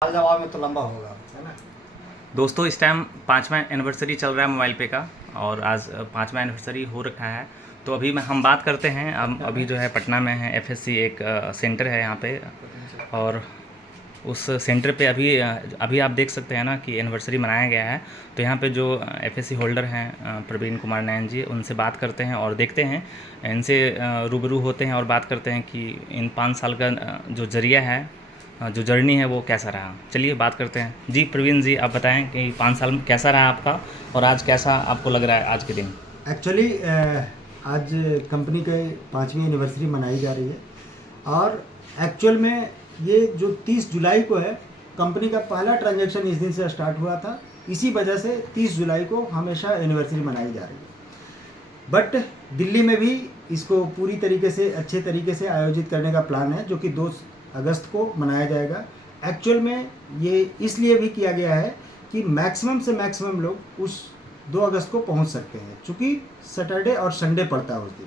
सवाल जवाब में तो लंबा होगा, है ना। दोस्तों इस टाइम 5वां एनिवर्सरी चल रहा है मोबाइल पे का और आज 5वां एनिवर्सरी हो रखा है। तो अभी हम बात करते हैं, हम अभी जो है पटना में है, एफएससी एक सेंटर है यहाँ पे। और उस सेंटर पे अभी आप देख सकते हैं ना कि एनिवर्सरी मनाया गया है। तो यहाँ पे जो एफएससी होल्डर हैं प्रवीण कुमार नयन जी, उनसे बात करते हैं और देखते हैं, इनसे रूबरू होते हैं और बात करते हैं कि इन 5 साल का जो जरिया है, जो जर्नी है वो कैसा रहा। चलिए बात करते हैं। जी प्रवीण जी, आप बताएं कि 5 साल में कैसा रहा आपका और आज कैसा आपको लग रहा है आज के दिन। एक्चुअली आज कंपनी के 5वीं एनिवर्सरी मनाई जा रही है और एक्चुअल में ये जो 30 जुलाई को है, कंपनी का पहला ट्रांजैक्शन इस दिन से स्टार्ट हुआ था। इसी वजह से 30 जुलाई को हमेशा एनिवर्सरी मनाई जा रही है। बट दिल्ली में भी इसको पूरी तरीके से अच्छे तरीके से आयोजित करने का प्लान है, जो कि 2 अगस्त को मनाया जाएगा। एक्चुअल में ये इसलिए भी किया गया है कि मैक्सिमम से मैक्सिमम लोग उस 2 अगस्त को पहुंच सकते हैं, चूँकि सैटरडे और संडे पड़ता है उस दिन।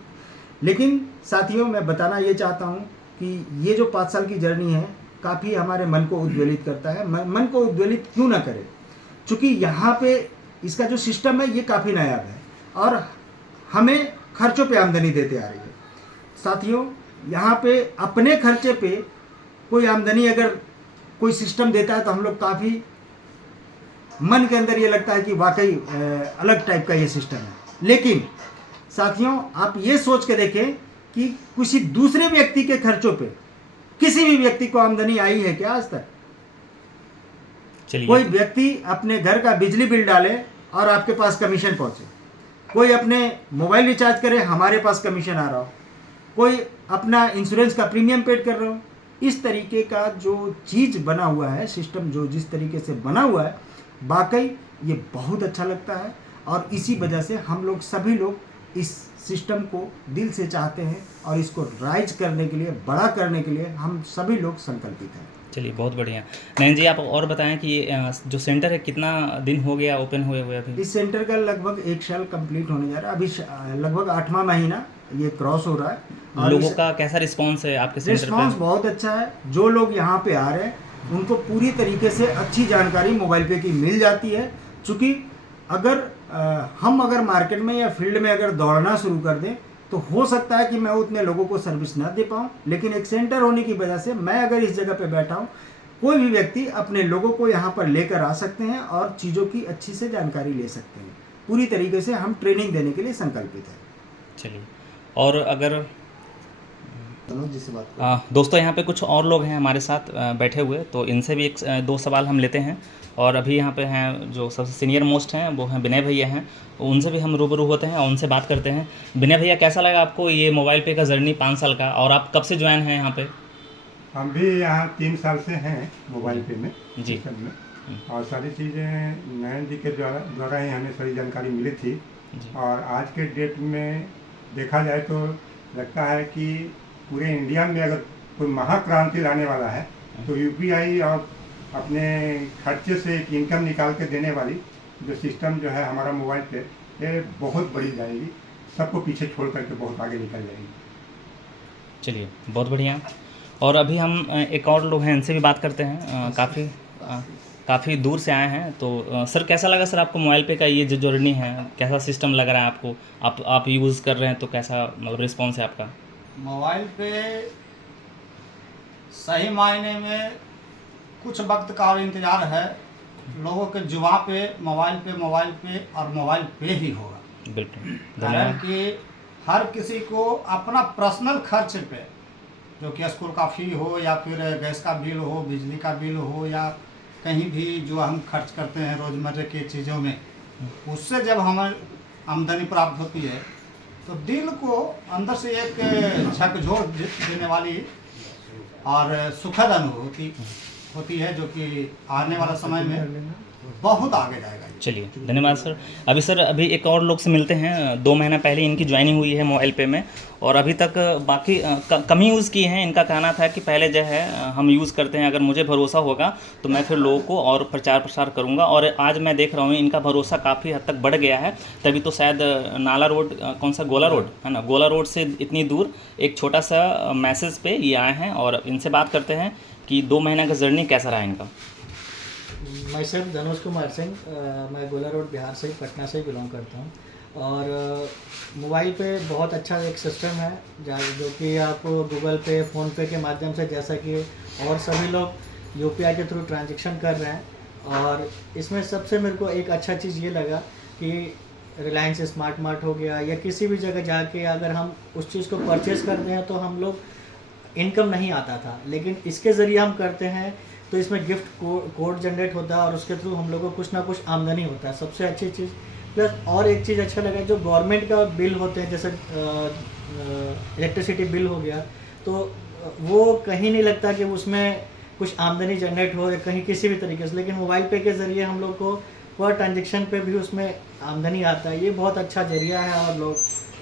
लेकिन साथियों, मैं बताना ये चाहता हूँ कि ये जो 5 साल की जर्नी है, काफ़ी हमारे मन को उद्वेलित करता है। मन को उद्वेलित क्यों ना करे, चूँकि यहाँ पे इसका जो सिस्टम है ये काफ़ी नायाब है और हमें खर्चों पे आमदनी देते आ रही है। साथियों, यहाँ पे अपने खर्चे पे कोई आमदनी अगर कोई सिस्टम देता है तो हम लोग काफ़ी मन के अंदर ये लगता है कि वाकई अलग टाइप का ये सिस्टम है। लेकिन साथियों, आप ये सोच के देखें कि किसी दूसरे व्यक्ति के खर्चों पे किसी भी व्यक्ति को आमदनी आई है क्या आज तक? कोई व्यक्ति अपने घर का बिजली बिल डाले और आपके पास कमीशन पहुंचे, कोई अपने मोबाइल रिचार्ज करे, हमारे पास कमीशन आ रहा हो, कोई अपना इंश्योरेंस का प्रीमियम पेड कर रहा हो। इस तरीके का जो चीज़ बना हुआ है, सिस्टम जो जिस तरीके से बना हुआ है, वाकई ये बहुत अच्छा लगता है। और इसी वजह से हम लोग सभी लोग इस सिस्टम को दिल से चाहते हैं और इसको राइज करने के लिए, बड़ा करने के लिए हम सभी लोग संकल्पित हैं। चलिए बहुत बढ़िया। नयन जी, आप और बताएं कि ये जो सेंटर है कितना दिन हो गया ओपन हुए हुए अभी? इस सेंटर का लगभग 1 साल कंप्लीट होने जा रहा है। अभी लगभग 8वां महीना ये क्रॉस हो रहा है। और लोगों का कैसा रिस्पांस है आपके सेंटर पे? रिस्पांस बहुत अच्छा है। जो लोग यहाँ पे आ रहे हैं उनको पूरी तरीके से अच्छी जानकारी मोबाइल पे की मिल जाती है। चूँकि अगर हम मार्केट में या फील्ड में अगर दौड़ना शुरू कर दें तो हो सकता है कि मैं उतने लोगों को सर्विस ना दे पाऊँ। लेकिन एक सेंटर होने की वजह से मैं अगर इस जगह पे बैठा हूँ, कोई भी व्यक्ति अपने लोगों को यहाँ पर लेकर आ सकते हैं और चीज़ों की अच्छी से जानकारी ले सकते हैं। पूरी तरीके से हम ट्रेनिंग देने के लिए संकल्पित हैं। चलिए, और अगर जिससे बात दोस्तों यहाँ पे कुछ और लोग हैं हमारे साथ बैठे हुए, तो इनसे भी 2 सवाल हम लेते हैं। और अभी यहाँ पे हैं जो सबसे सीनियर मोस्ट हैं, वो हैं विनय भैया हैं, उनसे भी हम रूबरू होते हैं और उनसे बात करते हैं। विनय भैया, कैसा लगा आपको ये मोबाइल पे का जर्नी 5 साल का, और आप कब से ज्वाइन हैं यहाँ पे? हम भी यहाँ 3 साल से हैं मोबाइल पे में जी। में। और सारी चीज़ें नयन जी के द्वारा ही हमें सारी जानकारी मिली थी। और आज के डेट में देखा जाए तो लगता है कि पूरे इंडिया में अगर कोई महाक्रांति लाने वाला है तो यूपीआई और अपने खर्चे से एक इनकम निकाल के देने वाली जो सिस्टम जो है हमारा मोबाइल पे, ये बहुत बड़ी जाएगी, सबको पीछे छोड़ करके बहुत आगे निकल जाएगी। चलिए बहुत बढ़िया। और अभी हम एक और लोग हैं, इनसे भी बात करते हैं। काफ़ी दूर से आए हैं। तो सर, कैसा लगा सर आपको मोबाइल पे का ये जो जर्नी है, कैसा सिस्टम लग रहा है आपको? आप यूज़ कर रहे हैं तो कैसा मतलब रिस्पॉन्स है आपका? मोबाइल पे सही मायने में कुछ वक्त का और इंतज़ार है। लोगों के जुबां पे मोबाइल और मोबाइल पे ही होगा। बिल्कुल, कारण कि हर किसी को अपना पर्सनल खर्च पे, जो कि स्कूल का फ़ी हो या फिर गैस का बिल हो, बिजली का बिल हो, या कहीं भी जो हम खर्च करते हैं रोज़मर्रा की चीज़ों में, उससे जब हमें आमदनी प्राप्त होती है तो दिल को अंदर से एक झकझोर देने वाली और सुखद अनुभूति होती है, जो कि आने वाला समय में बहुत आगे जाएगा। चलिए धन्यवाद सर। अभी एक और लोग से मिलते हैं। 2 महीना पहले इनकी ज्वाइनिंग हुई है मोबाइल पे में, और अभी तक बाकी कम ही यूज़ किए हैं। इनका कहना था कि पहले जो है हम यूज़ करते हैं, अगर मुझे भरोसा होगा तो मैं फिर लोगों को और प्रचार प्रसार करूंगा। और आज मैं देख रहा हूँ इनका भरोसा काफ़ी हद तक बढ़ गया है। तभी तो शायद नाला रोड, कौन सा, गोला रोड है ना, गोला रोड से इतनी दूर एक छोटा सा मैसेज पे ये आए हैं। और इनसे बात करते हैं कि 2 महीने का जर्नी कैसा रहा इनका। मैं सिर्फ धनुष कुमार सिंह, मैं गोला रोड बिहार से, पटना से ही बिलोंग करता हूँ। और मोबाइल पे बहुत अच्छा एक सिस्टम है जो कि आप गूगल पे, फ़ोनपे के माध्यम से, जैसा कि और सभी लोग यूपीआई के थ्रू ट्रांजैक्शन कर रहे हैं। और इसमें सबसे मेरे को एक अच्छा चीज़ ये लगा कि रिलायंस स्मार्ट मार्ट हो गया या किसी भी जगह जाके अगर हम उस चीज़ को परचेज़ करते हैं तो हम लोग इनकम नहीं आता था, लेकिन इसके ज़रिए हम करते हैं तो इसमें गिफ्ट कोड जनरेट होता है और उसके थ्रू हम लोग को कुछ ना कुछ आमदनी होता है, सबसे अच्छी चीज़। प्लस और एक चीज़ अच्छा लगा, जो गवर्नमेंट का बिल होते हैं जैसे इलेक्ट्रिसिटी बिल हो गया, तो वो कहीं नहीं लगता कि उसमें कुछ आमदनी जनरेट हो या कहीं किसी भी तरीके से, लेकिन मोबाइल पे के ज़रिए हम लोग को पर ट्रांजेक्शन पे भी उसमें आमदनी आता है। ये बहुत अच्छा जरिया है और लोग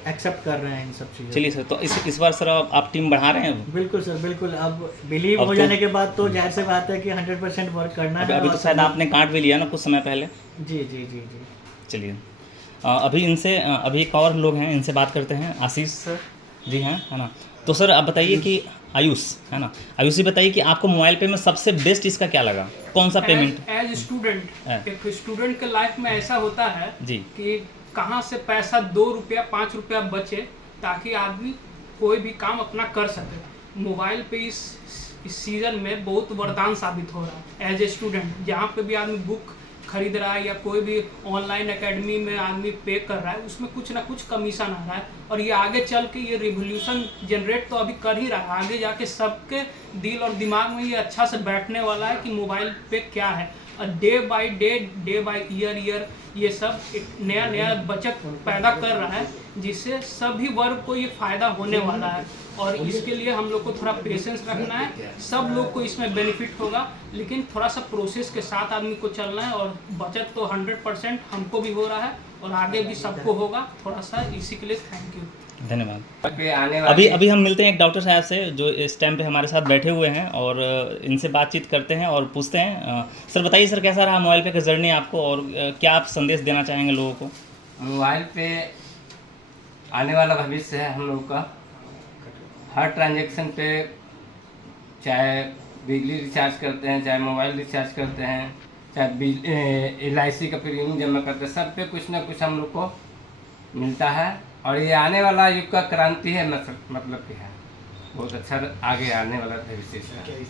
एक्सेप्ट कर रहे हैं इन सब चीज़ों। चलिए सर, तो इस बार सर आप टीम बढ़ा रहे हैं? बिल्कुल सर, बिल्कुल। अब बिलीव अब हो तो- जाने के बाद तो जाहिर सी बात है कि 100% वर्क करना है। अभी तो और शायद आपने कार्ड भी लिया ना कुछ समय पहले? जी जी जी जी। चलिए, अभी इनसे अभी एक और लोग हैं, इनसे बात करते हैं। आशीष सर जी हैं, है ना? तो सर आप बताइए कि आयुष, है ना, आयुष जी बताइए कि आपको मोबाइल पे में सबसे बेस्ट इसका क्या लगा, कौन सा पेमेंट? एज स्टूडेंट, एक स्टूडेंट के लाइफ में ऐसा होता है जी कि कहाँ से पैसा 2 रुपया 5 रुपया बचे ताकि आदमी कोई भी काम अपना कर सके। मोबाइल पे इस सीज़न में बहुत वरदान साबित हो रहा है। एज ए स्टूडेंट जहाँ पे भी आदमी बुक खरीद रहा है या कोई भी ऑनलाइन एकेडमी में आदमी पे कर रहा है, उसमें कुछ ना कुछ कमीशन आ रहा है। और ये आगे चल के ये रिवोल्यूशन जनरेट तो अभी कर ही रहा है, आगे जाके सबके दिल और दिमाग में ये अच्छा से बैठने वाला है कि मोबाइल पे क्या है। और डे बाय ईयर ये सब एक नया नया बचत पैदा कर रहा है, जिससे सभी वर्ग को ये फ़ायदा होने वाला है। और इसके लिए हम लोग को थोड़ा पेशेंस रखना है, सब लोग को इसमें बेनिफिट होगा, लेकिन थोड़ा सा प्रोसेस के साथ आदमी को चलना है। और बचत तो 100% हमको भी हो रहा है और आगे भी सबको होगा। थोड़ा सा इसी के लिए थैंक यू, धन्यवाद। अभी हम मिलते हैं एक डॉक्टर साहब से जो इस टाइम पे हमारे साथ बैठे हुए हैं और इनसे बातचीत करते हैं और पूछते हैं। सर बताइए सर, कैसा रहा मोबाइल पे का जर्नी आपको और क्या आप संदेश देना चाहेंगे लोगों को? मोबाइल पे आने वाला भविष्य है हम लोग का। हर ट्रांजैक्शन पे, चाहे बिजली रिचार्ज करते हैं, चाहे मोबाइल रिचार्ज करते हैं, चाहे LIC का प्रीमियम जमा करते हैं, सब पे कुछ ना कुछ हम लोग को मिलता है। और ये आने वाला युग का क्रांति है, मतलब कि है बहुत अच्छा आगे आने वाला भविष्य है।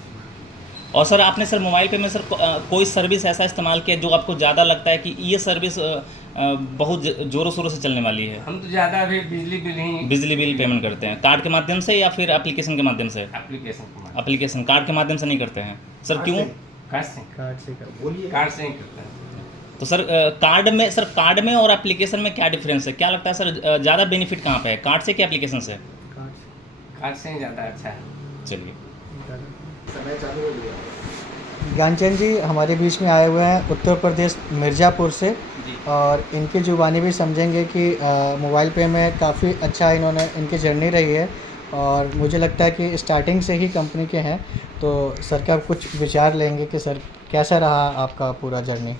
और सर आपने सर मोबाइल पे में सर कोई सर्विस ऐसा इस्तेमाल किया जो आपको ज़्यादा लगता है कि ये सर्विस बहुत ज़ोरों शोरों से चलने वाली है? हम तो ज़्यादा अभी बिजली बिल पेमेंट करते हैं कार्ड के माध्यम से या फिर एप्लीकेशन के माध्यम से? एप्लीकेशन कार्ड के माध्यम से नहीं करते हैं सर, क्यों? कार्ड से ही करते हैं। तो सर कार्ड में और एप्लीकेशन में क्या डिफरेंस है? क्या लगता है सर ज़्यादा बेनिफिट कहाँ पे है, कार्ड से कि एप्लीकेशन से? कार्ड से ही ज़्यादा अच्छा है। चलिए, ज्ञानचंद जी हमारे बीच में आए हुए हैं उत्तर प्रदेश मिर्ज़ापुर से, और इनकी जुबानी भी समझेंगे कि मोबाइल पे में काफ़ी अच्छा इन्होंने इनकी जर्नी रही है। और मुझे लगता है कि स्टार्टिंग से ही कंपनी के हैं, तो सर का कुछ विचार लेंगे कि सर कैसा रहा आपका पूरा जर्नी।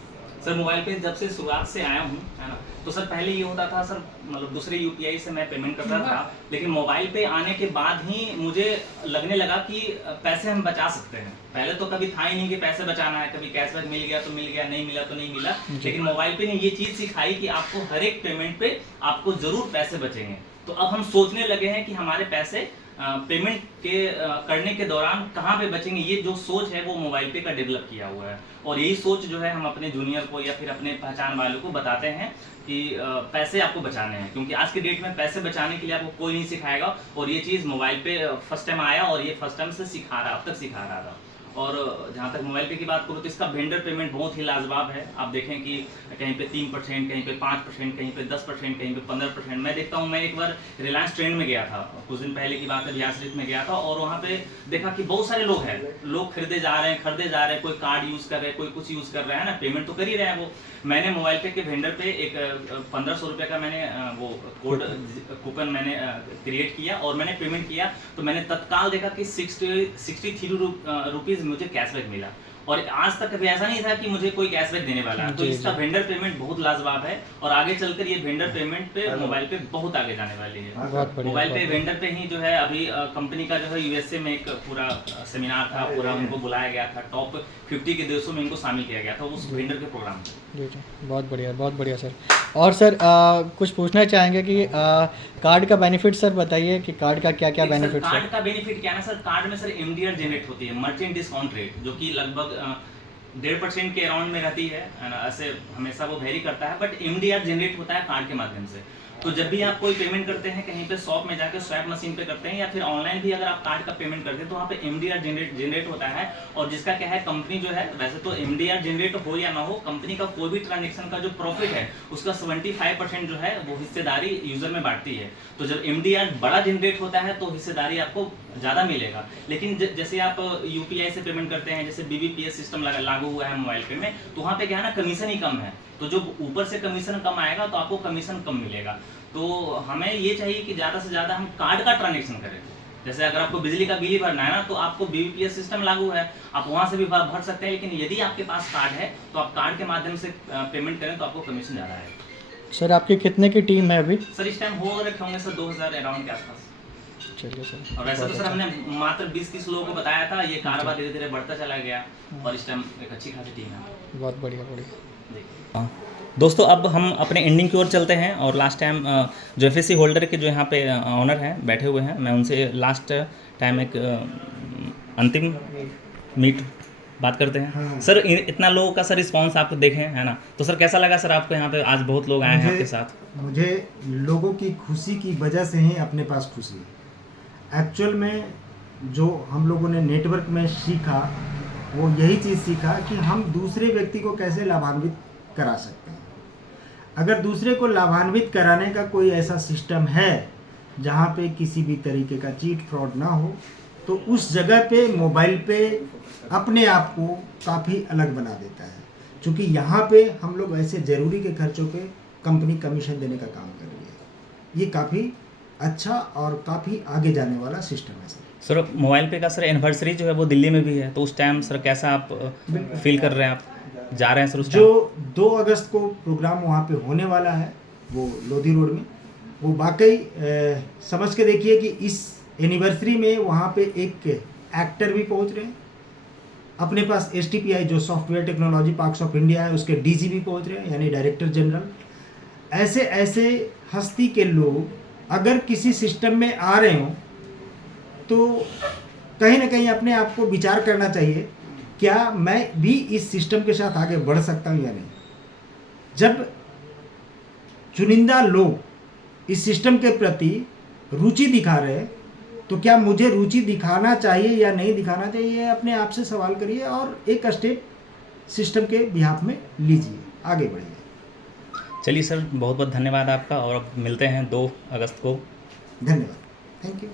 सर मोबाइल पे जब से शुरुआत से आया हूँ, है ना, तो सर पहले ये होता था सर, मतलब दूसरे UPI से मैं पेमेंट करता था, लेकिन मोबाइल पे आने के बाद ही मुझे लगने लगा कि पैसे हम बचा सकते हैं। पहले तो कभी था ही नहीं कि पैसे बचाना है, कभी कैशबैक मिल गया तो मिल गया, नहीं मिला तो नहीं मिला, लेकिन मोबाइल पे ने ये चीज़ सिखाई कि आपको हर एक पेमेंट पे आपको ज़रूर पैसे बचेंगे। तो अब हम सोचने लगे हैं कि हमारे पैसे पेमेंट के करने के दौरान कहाँ पे बचेंगे। ये जो सोच है वो मोबाइल पे का डेवलप किया हुआ है, और यही सोच जो है हम अपने जूनियर को या फिर अपने पहचान वालों को बताते हैं कि पैसे आपको बचाने हैं, क्योंकि आज के डेट में पैसे बचाने के लिए आपको कोई नहीं सिखाएगा। और ये चीज़ मोबाइल पे फर्स्ट टाइम आया और ये फर्स्ट टाइम से सिखा रहा, अब तक सिखा रहा था। और जहाँ तक मोबाइल पे की बात करूँ तो इसका वेंडर पेमेंट बहुत ही लाजवाब है। आप देखें कि कहीं पे 3%, कहीं पे 5%, कहीं पे 10%, कहीं पे 15%। मैं देखता हूँ, मैं एक बार रिलायंस ट्रेंड में गया था, कुछ दिन पहले की बात है, बिहार शरीफ में गया था, और वहाँ पे देखा कि बहुत सारे लोग हैं, लोग खरीदे जा रहे हैं, कोई कार्ड यूज़ कर रहे हैं, कोई कुछ यूज़ कर रहा है ना, पेमेंट तो कर ही रहे हैं वो। मैंने मोबाइल पे के वेंडर पे एक 1500 रुपये का मैंने वो कोड कूपन मैंने क्रिएट किया और मैंने पेमेंट किया, तो मैंने तत्काल देखा कि 63 रुपीज़ मुझे कैशबैक मिला। और आज तक कभी ऐसा नहीं था कि मुझे कोई कैशबैक देने वाला है। तो जी, इसका जी। वेंडर पेमेंट बहुत लाजवाब है और आगे चलकर ये वेंडर पेमेंट पे मोबाइल पे बहुत आगे जाने वाली है। बहुत बढ़िया, मोबाइल पे बहुत वेंडर पे ही जो है अभी कंपनी का जो है यूएसए में एक पूरा सेमिनार था, पूरा उनको बुलाया गया था, टॉप 50 के देशों में इनको शामिल किया गया था उस वेंडर के प्रोग्राम में। जी जी, बहुत बढ़िया सर। और सर कुछ पूछना चाहेंगे कि कार्ड का बेनिफिट सर बताइए कि कार्ड का क्या क्या बेनिफिट कार्ड है। का बेनिफिट क्या है ना सर, कार्ड में सर एमडीआर जनरेट होती है, मर्चेंट डिस्काउंट रेट, जो कि लगभग 1.5% के अराउंड में रहती है ना, ऐसे हमेशा वो वेरी करता है, बट एमडीआर जनरेट होता है कार्ड के माध्यम से। तो जब भी आप कोई पेमेंट करते हैं कहीं पे शॉप में जाकर स्वैप मशीन पे करते हैं या फिर ऑनलाइन भी अगर आप कार्ड का पेमेंट करते हैं तो वहाँ पे एमडीआर जनरेट होता है। और जिसका क्या है, कंपनी जो है, वैसे तो एमडीआर जनरेट हो या ना हो, कंपनी का कोई भी ट्रांजेक्शन का जो प्रॉफिट है उसका 75% जो है वो हिस्सेदारी यूजर में बांटती है। तो जब एमडीआर बड़ा जनरेट होता है तो हिस्सेदारी आपको ज़्यादा मिलेगा। लेकिन जैसे आप यूपीआई से पेमेंट करते हैं, जैसे बीबीपीएस सिस्टम लागू हुआ है मोबाइल पे में, तो वहाँ पे क्या है ना, कमीशन ही कम है। तो जो ऊपर से कमीशन कम आएगा तो आपको कमीशन कम मिलेगा। तो हमें ये चाहिए कि ज़्यादा से ज़्यादा हम कार्ड का ट्रांजेक्शन करें। जैसे अगर आपको बिजली का बिल ही भरना है ना, तो आपको बीबीपीएस सिस्टम लागू है, आप वहाँ से भी भर सकते हैं। लेकिन यदि आपके पास कार्ड है तो आप कार्ड के माध्यम से पेमेंट करें तो आपको कमीशन ज़्यादा है। सर आपकी कितने की टीम है अभी? सर इस टाइम हो रखे होंगे सर 2000 अराउंड के आसपास। चलिए सर। और वैसे तो सर हमने मात्र 20-30 लोगों को बताया था, ये कारोबार धीरे धीरे बढ़ता चला गया और इस टाइम एक अच्छी खासी टीम है। बहुत बढ़िया। दोस्तों अब हम अपने एंडिंग की ओर चलते हैं और लास्ट टाइम जो एफएससी होल्डर के जो यहाँ पे ऑनर हैं बैठे हुए हैं, मैं उनसे लास्ट टाइम एक अंतिम मीट बात करते हैं। हाँ। सर इतना लोगों का सर रिस्पांस आप देखें है ना, तो सर कैसा लगा सर आपको यहाँ पे आज बहुत लोग आए हैं आपके साथ? मुझे लोगों की खुशी की वजह से ही अपने पास खुशी है। एक्चुअल में जो हम लोगों ने नेटवर्क में सीखा वो यही चीज़ सीखा कि हम दूसरे व्यक्ति को कैसे लाभान्वित करा सकते हैं। अगर दूसरे को लाभान्वित कराने का कोई ऐसा सिस्टम है जहाँ पे किसी भी तरीके का चीट फ्रॉड ना हो, तो उस जगह पे मोबाइल पे अपने आप को काफ़ी अलग बना देता है। क्योंकि यहाँ पे हम लोग ऐसे ज़रूरी के खर्चों पे कंपनी कमीशन देने का काम कर रही है। ये काफ़ी अच्छा और काफ़ी आगे जाने वाला सिस्टम है सर। सर मोबाइल पे का सर एनिवर्सरी जो है वो दिल्ली में भी है, तो उस टाइम सर कैसा आप फील कर रहे हैं, आप जा रहे हैं सर उस टाइम? जो 2 अगस्त को प्रोग्राम वहाँ पे होने वाला है वो लोधी रोड में, वो वाकई समझ के देखिए कि इस एनिवर्सरी में वहाँ पे एक एक्टर भी पहुँच रहे हैं, अपने पास STPI जो software technology parks of India है उसके DG भी पहुँच रहे हैं, यानी डायरेक्टर जनरल। ऐसे ऐसे हस्ती के लोग अगर किसी सिस्टम में आ रहे हों तो कहीं ना कहीं अपने आप को विचार करना चाहिए, क्या मैं भी इस सिस्टम के साथ आगे बढ़ सकता हूँ या नहीं। जब चुनिंदा लोग इस सिस्टम के प्रति रुचि दिखा रहे हैं तो क्या मुझे रुचि दिखाना चाहिए या नहीं दिखाना चाहिए, अपने आप से सवाल करिए और एक स्टेप सिस्टम के बिहाफ में लीजिए, आगे बढ़िए। चलिए सर बहुत बहुत धन्यवाद आपका और अब मिलते हैं 2 अगस्त को। धन्यवाद, थैंक यू।